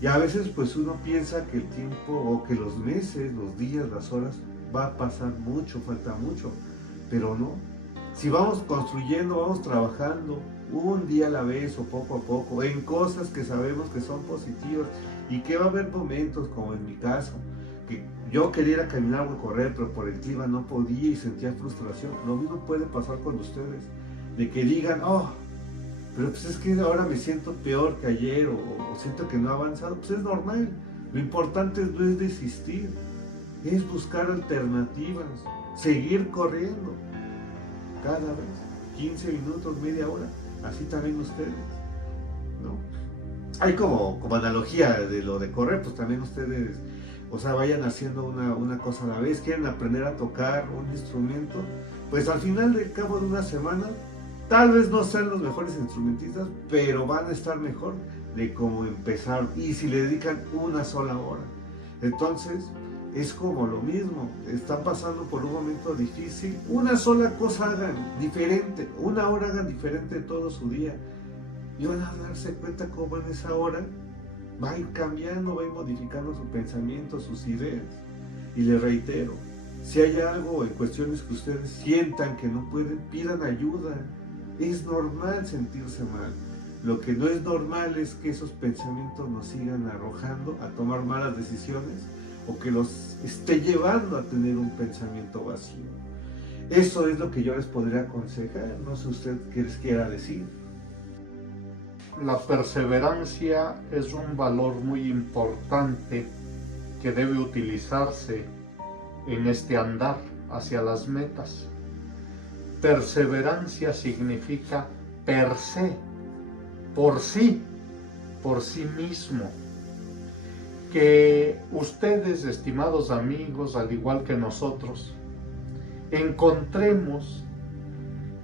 Y a veces pues uno piensa que el tiempo o que los meses, los días, las horas, va a pasar mucho, falta mucho, pero no. Si vamos construyendo, vamos trabajando un día a la vez o poco a poco en cosas que sabemos que son positivas y que va a haber momentos como en mi caso, que yo quería ir a caminar o correr, pero por el clima no podía y sentía frustración. Lo mismo puede pasar con ustedes, de que digan, oh, pero pues es que ahora me siento peor que ayer o siento que no he avanzado. Pues es normal. Lo importante no es desistir, es buscar alternativas, seguir corriendo cada vez, 15 minutos, media hora, así también ustedes, ¿no? Hay como analogía de lo de correr, pues también ustedes, o sea, vayan haciendo una cosa a la vez, quieren aprender a tocar un instrumento, pues al final del cabo de una semana, tal vez no sean los mejores instrumentistas, pero van a estar mejor de cómo empezar, y si le dedican una sola hora. Entonces, es como lo mismo, están pasando por un momento difícil, una sola cosa hagan diferente, una hora hagan diferente todo su día, y van a darse cuenta cómo en esa hora va a ir cambiando, va a ir modificando su pensamiento, sus ideas. Y les reitero, si hay algo en cuestiones que ustedes sientan que no pueden, pidan ayuda. Es normal sentirse mal. Lo que no es normal es que esos pensamientos nos sigan arrojando a tomar malas decisiones o que los esté llevando a tener un pensamiento vacío. Eso es lo que yo les podría aconsejar. No sé usted qué les quiera decir. La perseverancia es un valor muy importante que debe utilizarse en este andar hacia las metas. Perseverancia significa per se, por sí mismo. Que ustedes, estimados amigos, al igual que nosotros, encontremos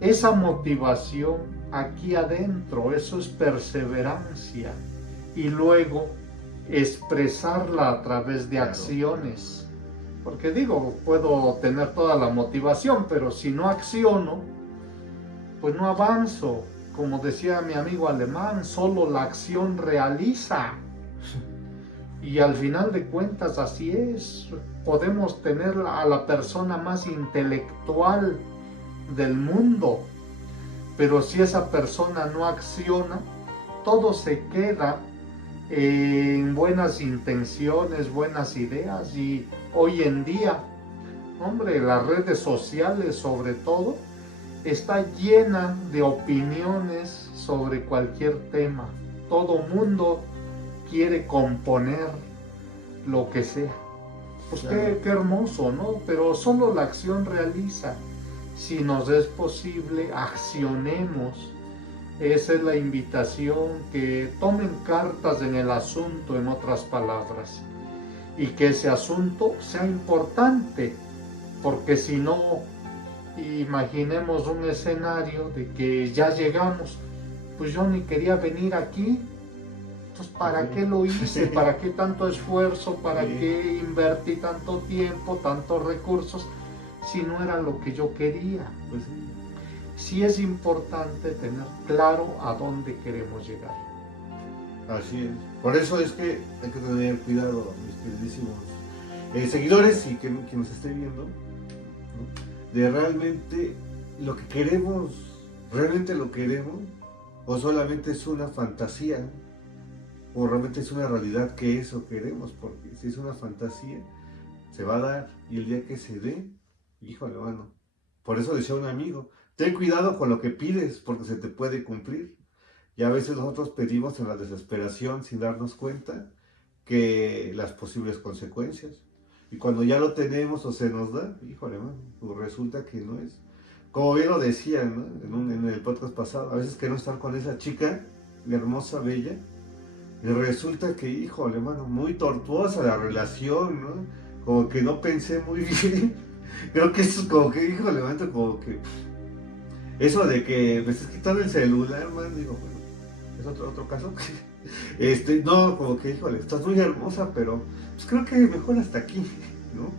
esa motivación aquí adentro, eso es perseverancia, y luego expresarla a través de acciones. Porque digo, puedo tener toda la motivación, pero si no acciono, pues no avanzo. Como decía mi amigo alemán, solo la acción realiza. Y al final de cuentas así es. Podemos tener a la persona más intelectual del mundo, pero si esa persona no acciona, todo se queda en buenas intenciones, buenas ideas. Y hoy en día, hombre, las redes sociales sobre todo, está llena de opiniones sobre cualquier tema. Todo mundo quiere componer lo que sea. Pues claro. qué hermoso, ¿no? Pero solo la acción realiza. Si nos es posible, accionemos. Esa es la invitación, que tomen cartas en el asunto, en otras palabras, y que ese asunto sea importante, porque si no, imaginemos un escenario de que ya llegamos, pues yo ni quería venir aquí, entonces ¿para qué lo hice? ¿Para qué tanto esfuerzo? ¿Para qué invertí tanto tiempo, tantos recursos, si no era lo que yo quería? Pues sí es importante tener claro a dónde queremos llegar. Así es. Por eso es que hay que tener cuidado, mis queridísimos seguidores y que nos esté viendo, ¿no? De realmente lo que queremos, realmente lo queremos, o solamente es una fantasía, o realmente es una realidad que eso queremos, porque si es una fantasía, se va a dar, y el día que se dé, híjole, mano. Por eso decía un amigo, ten cuidado con lo que pides, porque se te puede cumplir. Y a veces nosotros pedimos en la desesperación, sin darnos cuenta, que las posibles consecuencias. Y cuando ya lo tenemos o se nos da, híjole, mano, pues resulta que no es. como bien lo decían, ¿no? En el podcast pasado, a veces queremos estar con esa chica hermosa, bella, y resulta que, híjole, mano, muy tortuosa la relación, ¿no? Como que no pensé muy bien. Creo que eso es como que, híjole, mano, como que eso de que me estás quitando el celular, man, digo, bueno, es otro caso. No, como que, híjole, estás muy hermosa, pero pues creo que mejor hasta aquí, ¿no?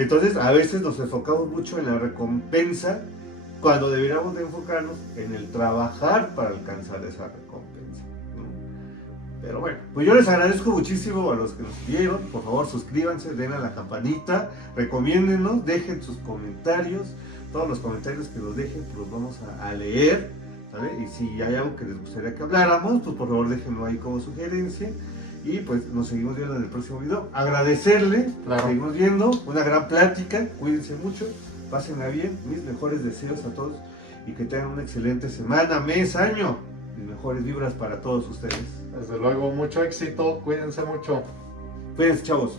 Entonces, a veces nos enfocamos mucho en la recompensa cuando deberíamos de enfocarnos en el trabajar para alcanzar esa recompensa, ¿no? Pero bueno, pues yo les agradezco muchísimo a los que nos vieron. Por favor, suscríbanse, den a la campanita, recomiéndennos, dejen sus comentarios. Todos los comentarios que nos dejen, pues los vamos a leer, ¿vale? Y si hay algo que les gustaría que habláramos, pues por favor déjenlo ahí como sugerencia. Y pues nos seguimos viendo en el próximo video. Agradecerle, Claro. seguimos viendo, una gran plática, cuídense mucho, pásenla bien, mis mejores deseos a todos y que tengan una excelente semana, mes, año. Mis mejores vibras para todos ustedes. Desde luego, mucho éxito, cuídense mucho. Cuídense, chavos.